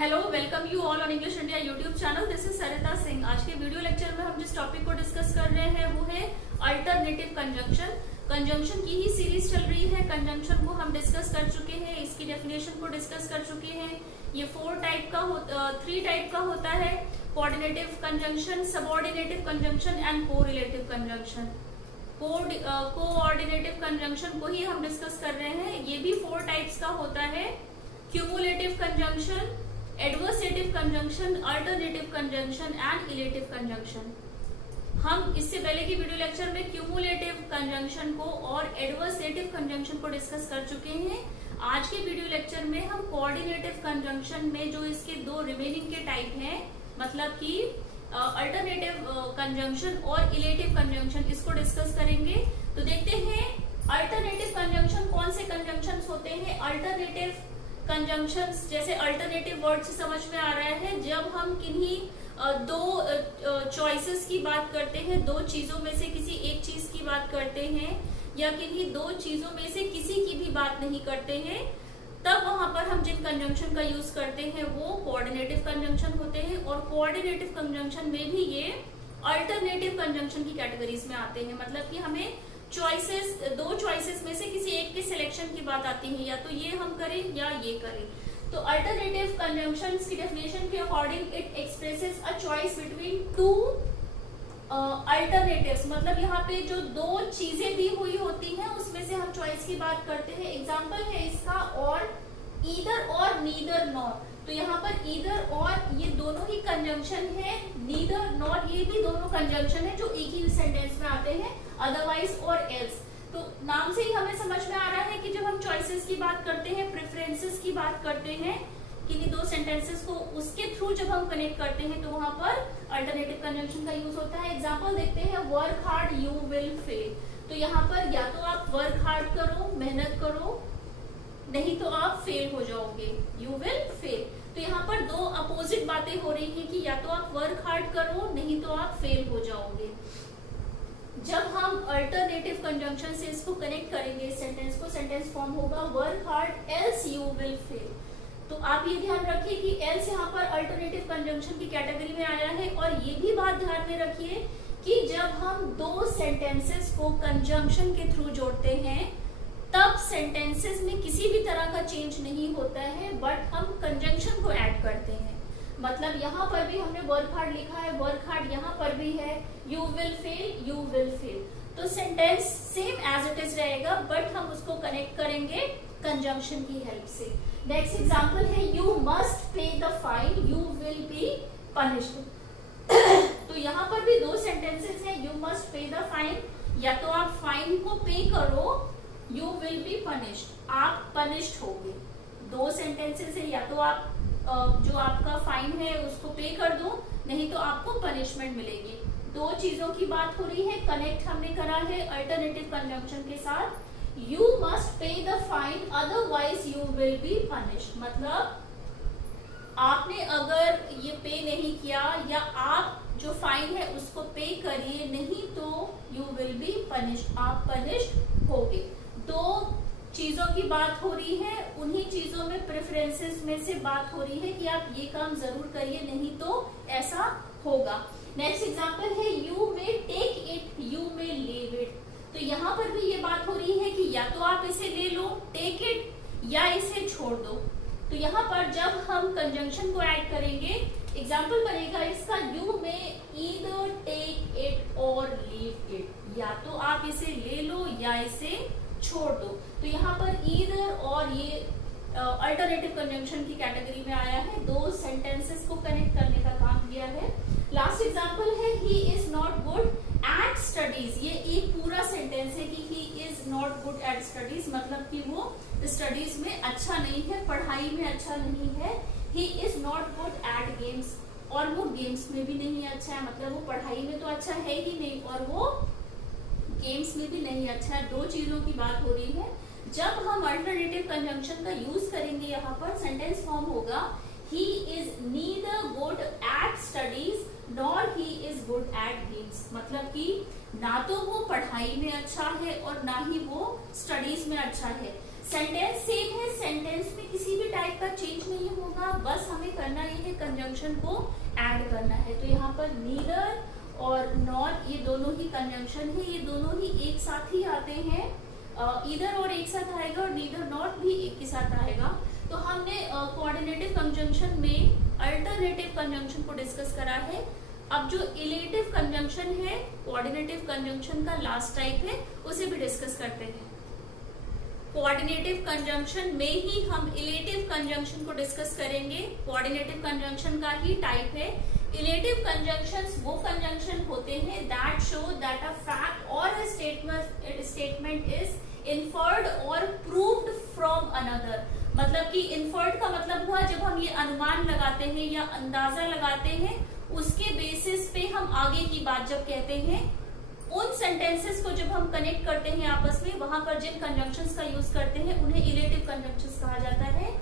Hello, welcome you all on English India YouTube channel. This is Sarita Singh. आज के video lecture में हम जिस टॉपिक को डिस्कस कर रहे हैं वो है अल्टरनेटिव कंजंक्शन। कंजंक्शन की ही सीरीज चल रही है। कंजंक्शन को हम डिस्कस कर चुके हैं, इसकी डेफिनेशन को डिस्कस कर चुके हैं। ये थ्री टाइप का होता है: coordinative conjunction, subordinative conjunction and correlative conjunction. Coordinative conjunction को ही हम डिस्कस कर रहे हैं। ये भी 4 टाइप्स का होता है: cumulative conjunction, adversative conjunction, alternative conjunction and illative conjunction. हम इससे पहले की वीडियो लेक्चर में क्यूमुलेटिव कंजंक्शन को और एडवर्सेटिव कंजंक्शन को डिस्कस कर चुके हैं। आज के वीडियो लेक्चर में हम कोऑर्डिनेटिव कंजंक्शन में जो इसके 2 रिमेनिंग के टाइप हैं, मतलब कि अल्टरनेटिव कंजंक्शन और इलेटिव कंजंक्शन, इसको डिस्कस करेंगे। तो देखते हैं अल्टरनेटिव कंजंक्शन कौन से कंजंक्शंस होते हैं। अल्टरनेटिव कंजंक्शंस जैसे अल्टरनेटिव वर्ड से समझ में आ रहा है, जब हम किन्हीं 2 चॉइसेस की बात करते हैं, 2 चीजों में से किसी एक चीज की बात करते हैं या किन्हीं 2 चीजों में से किसी की भी बात नहीं करते हैं, तब वहां पर हम जिन कंजंक्शन का यूज करते हैं वो कोऑर्डिनेटिव कंजंक्शन होते हैं। और कोऑर्डिनेटिव कंजंक्शन में भी ये अल्टरनेटिव कंजंक्शन की कैटेगरीज में आते हैं। मतलब कि हमें 2 चॉइसेस में से किसी एक के सिलेक्शन की बात आती है, या तो ये हम करें या ये करें। तो अल्टरनेटिव कंजंक्शंस की डेफिनेशन के according it expresses a choice between 2 alternatives. मतलब यहाँ पे जो 2 चीजें दी हुई होती हैं उसमें से हम चॉइस की बात करते हैं। एग्जाम्पल है इसका और, ईदर और, नीदर नॉर। तो यहाँ पर ईदर और ये दोनों ही कंजंक्शन है, नीदर नॉर ये भी दोनों कंजंक्शन है जो एक ही सेंटेंस में आते हैं, अदरवाइज और एल्स। तो नाम से ही हमें समझ में आ रहा है कि जब हम चॉइसेस की बात करते हैं, प्रेफरेंसेस की बात करते हैं, किन्हीं 2 सेंटेंसेस को उसके थ्रू जब हम कनेक्ट करते हैं तो वहां पर अल्टरनेटिव कंजंक्शन का यूज होता है। एग्जांपल देखते हैं, work hard you will fail. तो यहाँ पर या तो आप वर्क हार्ड करो, मेहनत करो, नहीं तो आप फेल हो जाओगे, यू विल फेल। तो यहाँ पर 2 अपोजिट बातें हो रही हैं कि या तो आप वर्क हार्ड करो, नहीं तो आप फेल हो जाओगे। जब हम अल्टरनेटिव कंजंक्शन से इसको कनेक्ट करेंगे सेंटेंस को, सेंटेंस फॉर्म होगा work hard else you will fail. तो आप ये ध्यान रखिए कि एल्स यहाँ पर अल्टरनेटिव कंजंक्शन की कैटेगरी में आया है। और ये भी बात ध्यान में रखिए कि जब हम 2 सेंटेंसेस को कंजंक्शन के थ्रू जोड़ते हैं तब सेंटेंसेस में किसी भी तरह का चेंज नहीं होता है, बट हम कंजंक्शन को ऐड करते हैं। मतलब यहाँ पर भी हमने वर्क हार्ड लिखा है, वर्क हार्ड यहाँ पर भी है, you will fail, you will fail. तो sentence same as it is रहेगा, बट हम उसको कनेक्ट करेंगे कंजंक्शन की हेल्प से। नेक्स्ट एग्जांपल है, you must pay the fine, you will be punished. तो यहाँ पर भी 2 सेंटेंसेस हैं, you must pay the fine, या तो आप फाइन को पे करो, यू विल बी पनिश्ड, आप पनिश्ड होगे। 2 सेंटेंसेस है, या तो आप जो आपका फाइन है उसको पे कर दो, नहीं तो आपको पनिशमेंट मिलेगी। 2 चीजों की बात हो रही है, कनेक्ट हमने करा है अल्टरनेटिव कंजंक्शन के साथ। You must pay the fine otherwise you will be punished. मतलब आपने अगर ये पे नहीं किया या आप जो फाइन है उसको पे करिए, नहीं तो यू विल बी पनिश्ड, आप पनिश्ड होगे। 2 चीजों की बात हो रही है, उन्हीं चीजों में प्रेफरेंसेस में से बात हो रही है कि आप ये काम जरूर करिए, नहीं तो ऐसा होगा। नेक्स्ट एग्जांपल है, you may take it, you may leave it. तो यहाँ पर भी ये बात हो रही है कि या तो आप इसे ले लो, टेक इट, या इसे छोड़ दो। तो यहाँ पर जब हम कंजंक्शन को ऐड करेंगे, एग्जाम्पल बनेगा इसका, you may either take it और लीव इट। या तो आप इसे ले लो या इसे छोड़ दो। तो यहाँ पर ईदर और ये अल्टरनेटिव कंजंक्शन की कैटेगरी में आया है, 2 सेंटेंसेस को कनेक्ट करने का काम किया है। लास्ट एग्जांपल है, he is not good at studies. ये एक पूरा सेंटेंस है कि he is not good at studies, मतलब कि वो स्टडीज में अच्छा नहीं है, पढ़ाई में अच्छा नहीं है। He is not good at games, और वो गेम्स में भी नहीं अच्छा है, मतलब वो पढ़ाई में तो अच्छा है ही नहीं और वो गेम्स में भी नहीं अच्छा है। 2 चीजों की बात हो रही है। जब हम अल्टरनेटिव कंजंक्शन का यूज करेंगे, यहाँ पर सेंटेंस फॉर्म होगा, he is neither good at studies nor he is good at games. मतलब कि ना तो वो पढ़ाई में अच्छा है और ना ही वो स्टडीज में अच्छा है। सेंटेंस सेम है, सेंटेंस में किसी भी टाइप का चेंज नहीं होगा, बस हमें करना ये है कंजंक्शन को ऐड करना है। तो यहाँ पर नीदर और नॉर ये दोनों ही कंजंक्शन है, ये दोनों ही एक साथ ही आते हैं। ईदर और एक साथ आएगा और नीदर नॉट भी एक ही साथ आएगा। तो हमने कोऑर्डिनेटिव कंजंक्शन में अल्टरनेटिव कंजंक्शन को डिस्कस करा है। अब जो इलेटिव कंजंक्शन है, कोऑर्डिनेटिव कंजंक्शन का लास्ट टाइप है, उसे भी डिस्कस करते हैं। कोऑर्डिनेटिव कंजंक्शन में ही हम इलेटिव कंजंक्शन को डिस्कस करेंगे। कोऑर्डिनेटिव कंजंक्शन का ही टाइप है। इलेटिव कंजंक्शंस वो कंजंक्शन होते हैं that show that a fact और अ स्टेटमेंट इज इन्फर्ड और प्रूव्ड फ्रॉम अनदर। मतलब कि इन्फर्ड का मतलब हुआ जब हम ये अनुमान लगाते हैं या अंदाजा लगाते हैं, उसके बेसिस पे हम आगे की बात जब कहते हैं, उन सेंटेंसेस को जब हम कनेक्ट करते हैं आपस में, वहां पर जिन कंजंक्शंस का यूज करते हैं उन्हें इलेटिव कंजंक्शंस कहा जाता है।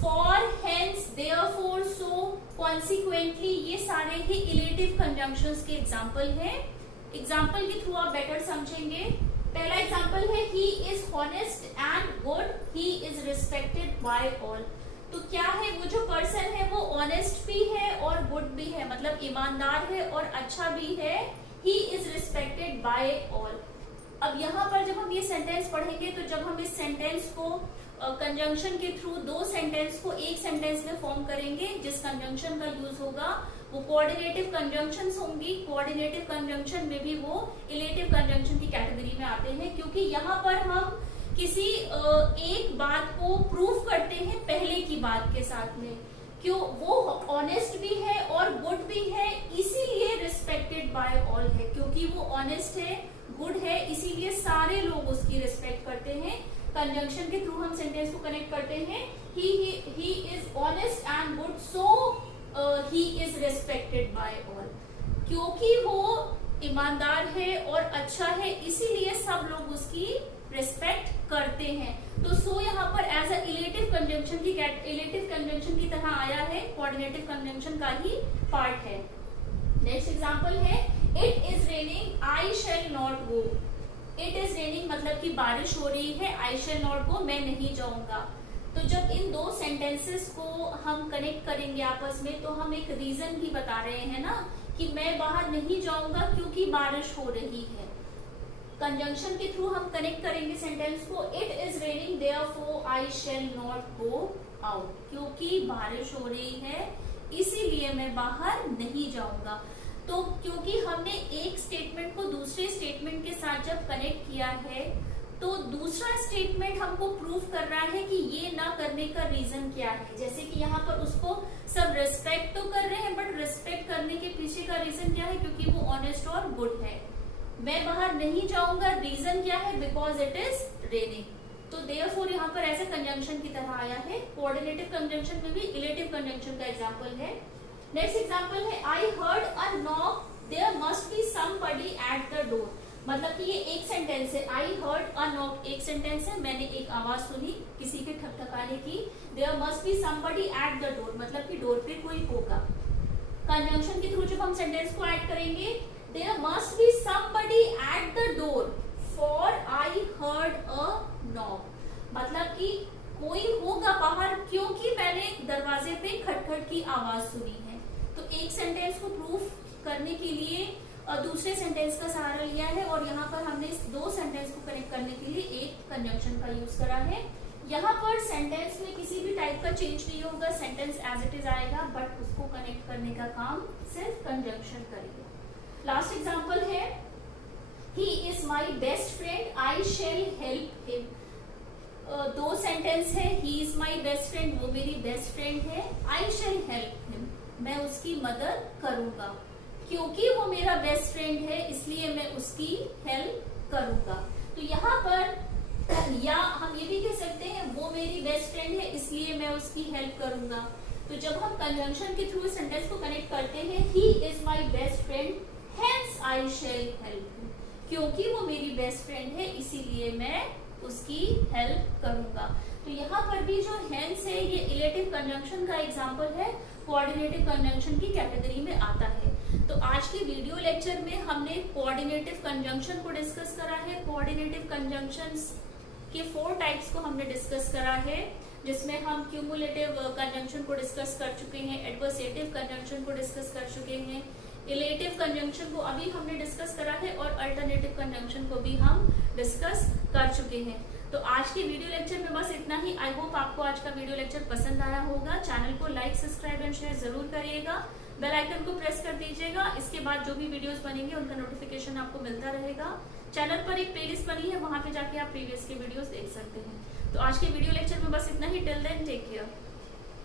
For, hence, therefore, so, consequently, ये सारे ही इलेटिव कंजंक्शंस के एग्जाम्पल हैं। एग्जाम्पल के थ्रू आप बेटर समझेंगे। पहला एग्जाम्पल है he is honest and good, he is respected by all. तो क्या है, वो जो पर्सन है वो ऑनेस्ट भी है और गुड भी है, मतलब ईमानदार है और अच्छा भी है। He is respected by all. अब यहाँ पर जब हम ये सेंटेंस पढ़ेंगे तो जब हम इस सेंटेंस को कंजंक्शन के थ्रू दो सेंटेंस को एक सेंटेंस में फॉर्म करेंगे, जिस कंजंक्शन का यूज होगा वो कोऑर्डिनेटिव कंजंक्शंस होंगी। कोऑर्डिनेटिव कंजंक्शन में भी वो इलेटिव कंजंक्शन की कैटेगरी में आते हैं, क्योंकि यहाँ पर हम किसी एक बात को प्रूव करते हैं पहले की बात के साथ में। क्यों, वो ऑनेस्ट भी है और गुड भी है, इसीलिए रिस्पेक्टेड बाय ऑल है। क्योंकि वो ऑनेस्ट है, गुड है, इसीलिए सारे लोग उसकी रिस्पेक्ट करते हैं। कंजंक्शन के थ्रू हम सेंटेंस को कनेक्ट करते हैं। He is honest and good, so he is respected by all. क्योंकि वो ईमानदार है और अच्छा है, इसीलिए सब लोग उसकी रिस्पेक्ट करते हैं। तो सो यहाँ पर एज अ इलेटिव कंजंक्शन की तरह आया है, कोऑर्डिनेटिव कंजंक्शन का ही पार्ट है। नेक्स्ट एग्जांपल है it is raining, I shall not go. It is raining मतलब कि बारिश हो रही है, आई शैल नॉट गो, मैं नहीं जाऊंगा। तो जब इन दो सेंटेंसेस को हम कनेक्ट करेंगे आपस में, तो हम एक रीजन भी बता रहे हैं ना कि मैं बाहर नहीं जाऊंगा क्योंकि बारिश हो रही है। कंजंक्शन के थ्रू हम कनेक्ट करेंगे सेंटेंस को। It is raining therefore I shall not go out. क्योंकि बारिश हो रही है इसीलिए मैं बाहर नहीं जाऊंगा। तो क्योंकि हमने एक स्टेटमेंट को दूसरे स्टेटमेंट के साथ जब कनेक्ट किया है, तो दूसरा स्टेटमेंट हमको प्रूव कर रहा है कि ये ना करने का रीजन क्या है। जैसे कि यहाँ पर उसको सब रिस्पेक्ट तो कर रहे हैं, बट रिस्पेक्ट करने के पीछे का रीजन क्या है, क्योंकि वो ऑनेस्ट और गुड है। मैं बाहर नहीं जाऊंगा, रीजन क्या है, बिकॉज इट इज रेनिंग। तो देयरफॉर यहाँ पर ऐसे कंजंक्शन की तरह आया है। कोऑर्डिनेटिव कंजंक्शन में भी इलेटिव कंजंक्शन का एग्जाम्पल है। नेक्स्ट एग्जाम्पल है I heard a knock, there must be somebody at the door. मतलब कि ये एक सेंटेंस है, आई हर्ड अ नॉक एक सेंटेंस है, मैंने एक आवाज सुनी किसी के ठकठकाने की। There must be somebody at the door मतलब कि डोर पे कोई होगा। कंजंक्शन के थ्रू जब हम सेंटेंस को ऐड करेंगे, there must be somebody at the door for I heard a knock. मतलब कि कोई होगा बाहर क्योंकि मैंने दरवाजे पे खटखट की आवाज सुनी है। तो एक सेंटेंस को प्रूफ करने के लिए दूसरे सेंटेंस का सहारा लिया है, और यहाँ पर हमने इस दो सेंटेंस को कनेक्ट करने के लिए एक कंजंक्शन का यूज करा है। यहाँ पर सेंटेंस में किसी भी टाइप का चेंज नहीं होगा, सेंटेंस एज इट इज आएगा, बट उसको कनेक्ट करने का काम सिर्फ कंजंक्शन करेगा। लास्ट एग्जाम्पल है he is my best friend, I shall help him. दो सेंटेंस है, he is my best friend, वो मेरी बेस्ट फ्रेंड है, आई शेल हेल्प हिम, मैं उसकी मदद करूंगा। क्योंकि वो मेरा बेस्ट फ्रेंड है इसलिए मैं उसकी हेल्प करूंगा। तो यहाँ पर या हम ये भी कह सकते हैं वो मेरी बेस्ट फ्रेंड है इसलिए मैं उसकी हेल्प करूंगा। तो जब हम कंजंक्शन के थ्रू सेंटेंस को कनेक्ट करते हैं, he is my best friend hence I shall help him, क्योंकि वो मेरी बेस्ट फ्रेंड है इसीलिए मैं उसकी हेल्प करूंगा। तो यहाँ पर भी जो हेंस है ये इलेटिव कंजंक्शन का एग्जाम्पल है, कोऑर्डिनेटिव कंजंक्शन की कैटेगरी में आता है। तो आज के वीडियो लेक्चर में हमने कोऑर्डिनेटिव कंजंक्शन को डिस्कस करा है। कोऑर्डिनेटिव कंजंक्शंस के 4 टाइप्स को हमने डिस्कस करा है, जिसमें हम क्यूमुलेटिव कंजंक्शन को डिस्कस कर चुके हैं, एडवर्सेटिव कंजंक्शन को डिस्कस कर चुके हैं, इलेटिव कंजंक्शन को अभी हमने डिस्कस करा है और अल्टरनेटिव कंजंक्शन को भी हम डिस्कस कर चुके हैं। तो आज के वीडियो लेक्चर में बस इतना ही। आई होप आपको आज का वीडियो लेक्चर पसंद आया होगा। चैनल को लाइक, सब्सक्राइब एंड शेयर जरूर करिएगा। बेल आइकन को प्रेस कर दीजिएगा। इसके बाद जो भी वीडियोस बनेंगे उनका नोटिफिकेशन आपको मिलता रहेगा। चैनल पर एक प्लेलिस्ट बनी है, वहां पे जाके आप प्रीवियस के वीडियोस देख सकते हैं। तो आज के वीडियो लेक्चर में बस इतना ही। Till then take care.